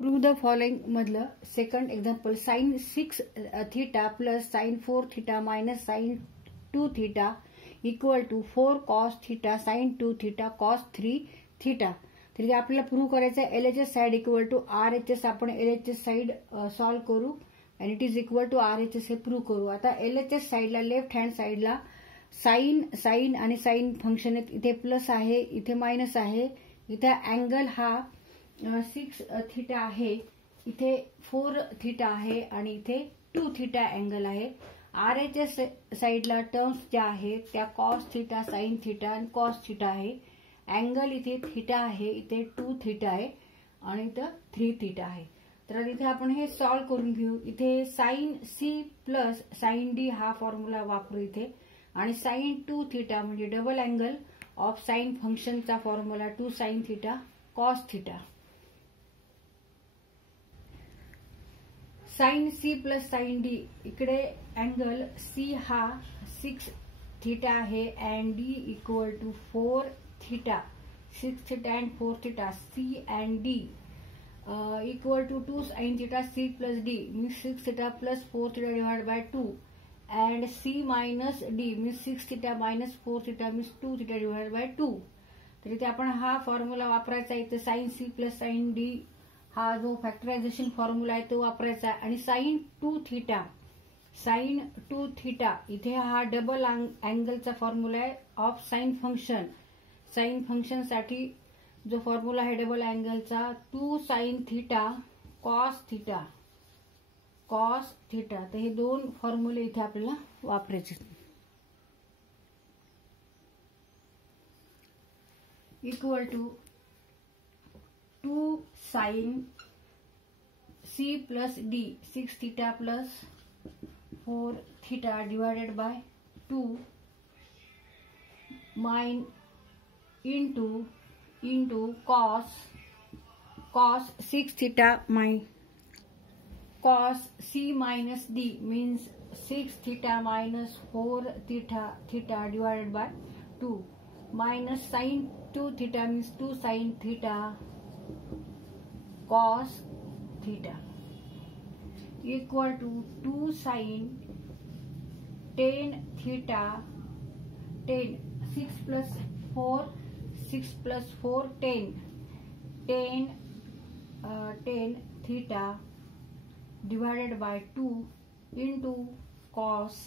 Prove the following मधलं second example. Sine 6 theta plus sine 4 theta minus sine 2 theta equal to 4 cos theta sine 2 theta cos 3 theta. तर ते आपल्याला prove करायचं आहे. LHS side equal to RHS. आपण LHS side solve करू आणि it is equal to RHS हे prove करू. आता LHS साइडला लेफ्ट हँड साइडला साइन आणि साइन फंक्शन इथे प्लस आहे, इथे मायनस आहे. इथे अँगल हा 6 थीटा आहे, इथे 4 थीटा आहे आणि इथे 2 थीटा अँगल आहे. RHS साइडला टर्म्स ज्या आहेत त्या कॉस थीटा साइन थीटा आणि कॉस थीटा आहे. अँगल इथे थीटा आहे, इथे 2 थीटा आहे आणि इथं 3 थीटा आहे. तर इथे आपण हे सॉल्व्ह करून घेऊ. इथे sine C plus sine D हा फॉर्म्युला वापरू इथे आणि साइन 2 थीटा म्हणजे डबल अँगल ऑफ साइन फंक्शनचा formula 2 sine theta cos theta. Sine C plus sine D इकडे अँगल C हा 6 थीटा आहे and D equal to 4 theta. 6 theta and 4 theta. C and D equal to 2 sine theta C plus D means 6 theta plus 4 theta divide by 2 and C minus D means 6 theta minus 4 theta means 2 theta divide by 2. तर इथे आपण हा formula वापरायचा. इथे sine C plus sine D हा जो factorisation formula आहे तो वापरायचा आहे. आणि साइन 2 थीटा इथे हा डबल अँगलचा फॉर्म्युला आहे of sine function. Sine function साठी जो फॉर्म्युला आहे डबल अँगलचा 2 sine theta cos theta cos theta. तर हे दोन फॉर्म्युले इथे आपल्याला वापरायचे. Equal to 2 sine C plus D 6 theta plus 4 theta divided by 2 minus into cos 6 theta cos C minus D means 6 theta minus 4 theta divided by 2 minus sine 2 theta means 2 sine theta cos theta equal to 2 sin 10 theta 10 6 plus 4 10 theta divided by 2 into cos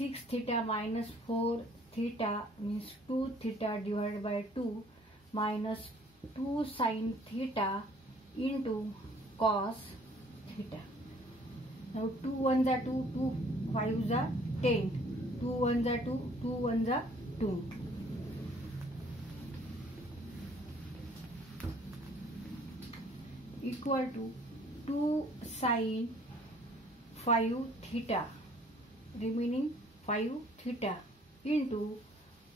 6 theta minus 4 theta means 2 theta divided by 2 minus 2 sin theta into cos theta. Now 2 1 जा 2, 2 5 जा 10, 2 1 जा 2, 2 1 जा 2. Equal to 2 sin 5 theta remaining 5 theta into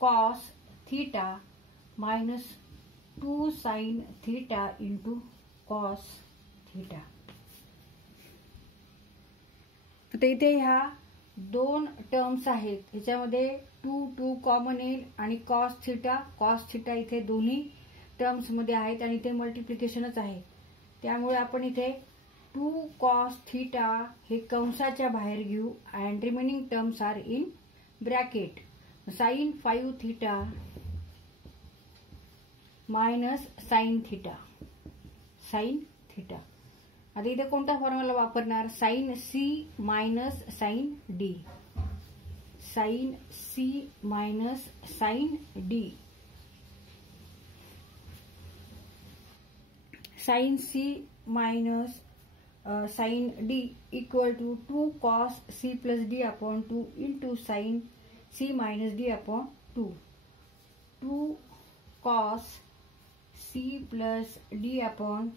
cos theta minus 2 sin theta into cos theta. आता इथे ह्या दोन terms आहेत. ह्याच्यामध्ये 2 कॉमन येईल आणि cos theta इथे दोन्ही टर्म्स मध्ये आहेत आणि इथे मल्टिप्लिकेशनच आहे. त्यामुळे आपण इथे 2 cos theta हे कंसाच्या बाहेर घेऊ and remaining terms are in bracket. Sine 5 theta minus sine theta. आता इथे कोणता फॉर्म्युला वापरणार? Sine C minus sine D. Sine C minus sine D. Sine C minus sine D equal to 2 cos C plus D upon 2 into sine C minus D upon 2. 2 cos C plus D upon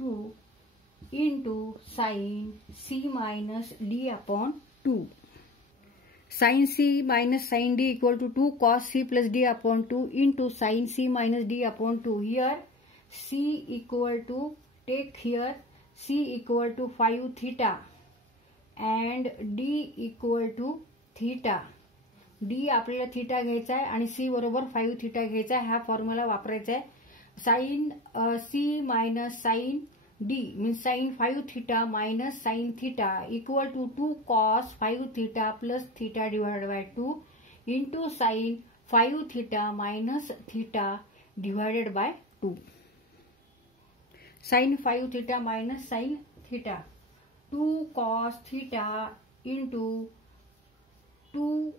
2 into sine C minus D upon 2. Sine C minus sine D equal to 2 cos C plus D upon 2 into sine C minus D upon 2. Here C equal to take here C equal to 5 theta and D equal to theta. D आपल्याला theta घ्यायचा आहे आणि C बरोबर 5 theta घ्यायचा आहे. हा formula वापरायचा आहे. Sine C minus sine D means sin 5 theta minus sin theta equal to 2 cos 5 theta plus theta divided by 2 into sin 5 theta minus theta divided by 2. Sin 5 theta minus sin theta, 2 cos theta into 2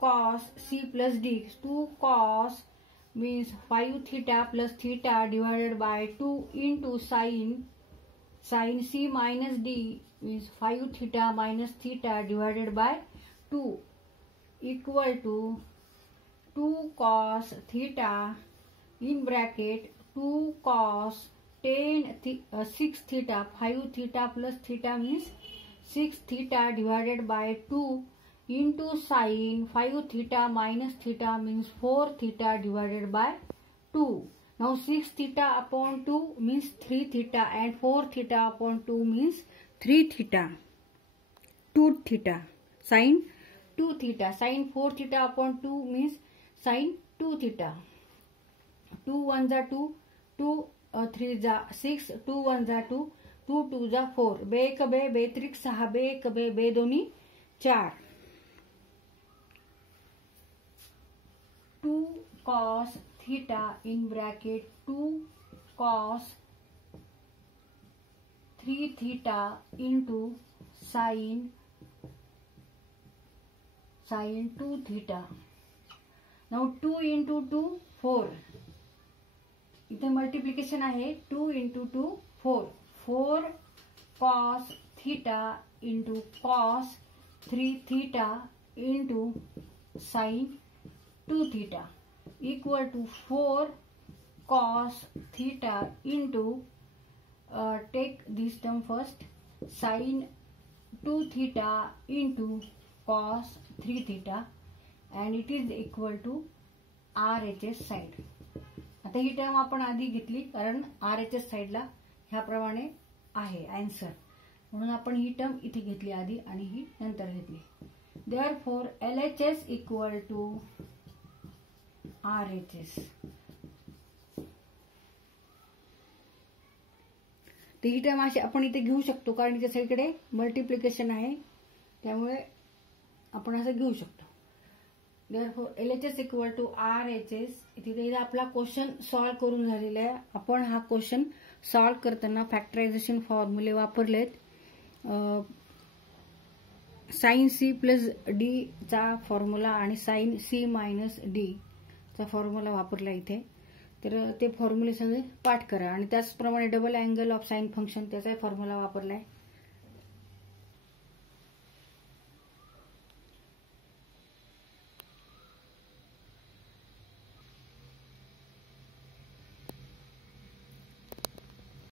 cos C plus D. 2 cos means 5 theta plus theta divided by 2 into sin C minus D means 5 theta minus theta divided by 2 equal to 2 cos theta in bracket 2 cos 6 theta, 5 theta plus theta means 6 theta divided by 2 into sin 5 theta minus theta means 4 theta divided by 2. Now 6 theta upon 2 means 3 theta and 4 theta upon 2 means 3 theta. 2 theta. Sin 2 theta. Sin 4 theta upon 2 means sin 2 theta. 2 1 जा 2, 2 3 जा 6, 2 1 जा 2, 2 2 जा 4. बे एक बे, बे त्रिक 6, बे एक बे, बे दोन्ही 4. 2 cos theta in bracket 2 cos 3 theta into sin 2 theta. Now 2 into 2 4. इथे मल्टिप्लिकेशन आहे 2 into 2 4. 4 cos theta into cos 3 theta into sin 2 theta equal to 4 cos theta into take this term first, sin 2 theta into cos 3 theta and it is equal to RHS side. आता ही term आपण आधी घेतली कारण RHS साइडला ह्याप्रमाणे आहे answer, म्हणून आपण ही टर्म इथे घेतली आधी आणि ही नंतर घेतली. Therefore LHS equal to RHS. तर ही टर्म अशी आपण इथे घेऊ शकतो कारण इथे सगळीकडे मल्टिप्लिकेशन आहे, त्यामुळे आपण असं घेऊ शकतो. Therefore LHS equal to RHS. इथे आपला क्वेश्चन सॉल्व करून झालेला आहे. आपण हा क्वेश्चन सॉल्व करताना फॅक्टरायझेशन फॉर्म्युले वापरलेत. साइन C प्लस D चा फॉर्म्युला आणि साइन C मायनस D चा फॉर्म्युला वापरला इथे. तर ते फॉर्म्युले सगळे पाठ करा आणि त्याचप्रमाणे double angle of sine function त्याचा फॉर्म्युला वापरलाय.